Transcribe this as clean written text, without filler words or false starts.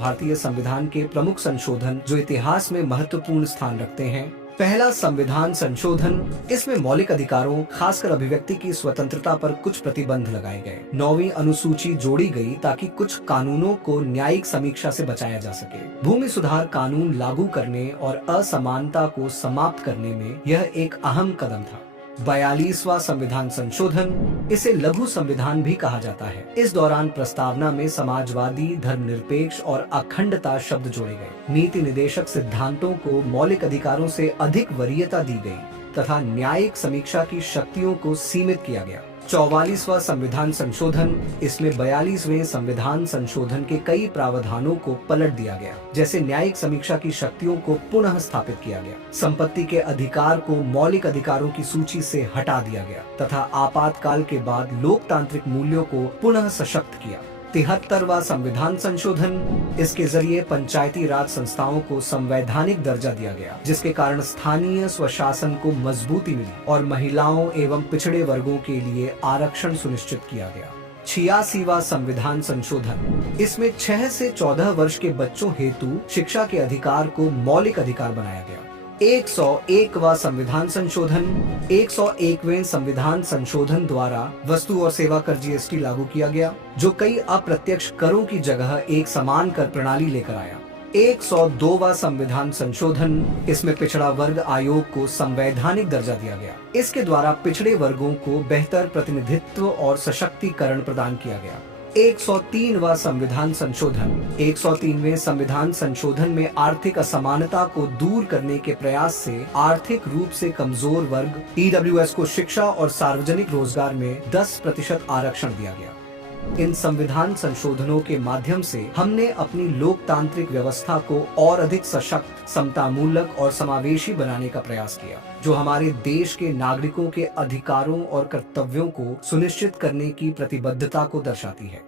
भारतीय संविधान के प्रमुख संशोधन जो इतिहास में महत्वपूर्ण स्थान रखते हैं। पहला, संविधान संशोधन। इसमें मौलिक अधिकारों, खासकर अभिव्यक्ति की स्वतंत्रता पर कुछ प्रतिबंध लगाए गए। 9वीं अनुसूची जोड़ी गई ताकि कुछ कानूनों को न्यायिक समीक्षा से बचाया जा सके। भूमि सुधार कानून लागू करने और असमानता को समाप्त करने में यह एक अहम कदम था। 42वां संविधान संशोधन, इसे लघु संविधान भी कहा जाता है। इस दौरान प्रस्तावना में समाजवादी, धर्मनिरपेक्ष और अखंडता शब्द जोड़े गए। नीति निदेशक सिद्धांतों को मौलिक अधिकारों से अधिक वरीयता दी गई तथा न्यायिक समीक्षा की शक्तियों को सीमित किया गया। 44वां संविधान संशोधन, इसमें 42वें संविधान संशोधन के कई प्रावधानों को पलट दिया गया, जैसे न्यायिक समीक्षा की शक्तियों को पुनः स्थापित किया गया, संपत्ति के अधिकार को मौलिक अधिकारों की सूची से हटा दिया गया तथा आपातकाल के बाद लोकतांत्रिक मूल्यों को पुनः सशक्त किया। 73वां संविधान संशोधन, इसके जरिए पंचायती राज संस्थाओं को संवैधानिक दर्जा दिया गया, जिसके कारण स्थानीय स्वशासन को मजबूती मिली और महिलाओं एवं पिछड़े वर्गों के लिए आरक्षण सुनिश्चित किया गया। 86वां संविधान संशोधन, इसमें 6 से 14 वर्ष के बच्चों हेतु शिक्षा के अधिकार को मौलिक अधिकार बनाया गया। 101वां संविधान संशोधन, 101वें संविधान संशोधन द्वारा वस्तु और सेवा कर GST लागू किया गया, जो कई अप्रत्यक्ष करों की जगह एक समान कर प्रणाली लेकर आया। 102वां संविधान संशोधन, इसमें पिछड़ा वर्ग आयोग को संवैधानिक दर्जा दिया गया। इसके द्वारा पिछड़े वर्गों को बेहतर प्रतिनिधित्व और सशक्तिकरण प्रदान किया गया। 103वां संविधान संशोधन, 103वें संविधान संशोधन में आर्थिक असमानता को दूर करने के प्रयास से आर्थिक रूप से कमजोर वर्ग EWS को शिक्षा और सार्वजनिक रोजगार में 10% आरक्षण दिया गया। इन संविधान संशोधनों के माध्यम से हमने अपनी लोकतांत्रिक व्यवस्था को और अधिक सशक्त, समतामूलक और समावेशी बनाने का प्रयास किया, जो हमारे देश के नागरिकों के अधिकारों और कर्तव्यों को सुनिश्चित करने की प्रतिबद्धता को दर्शाती है।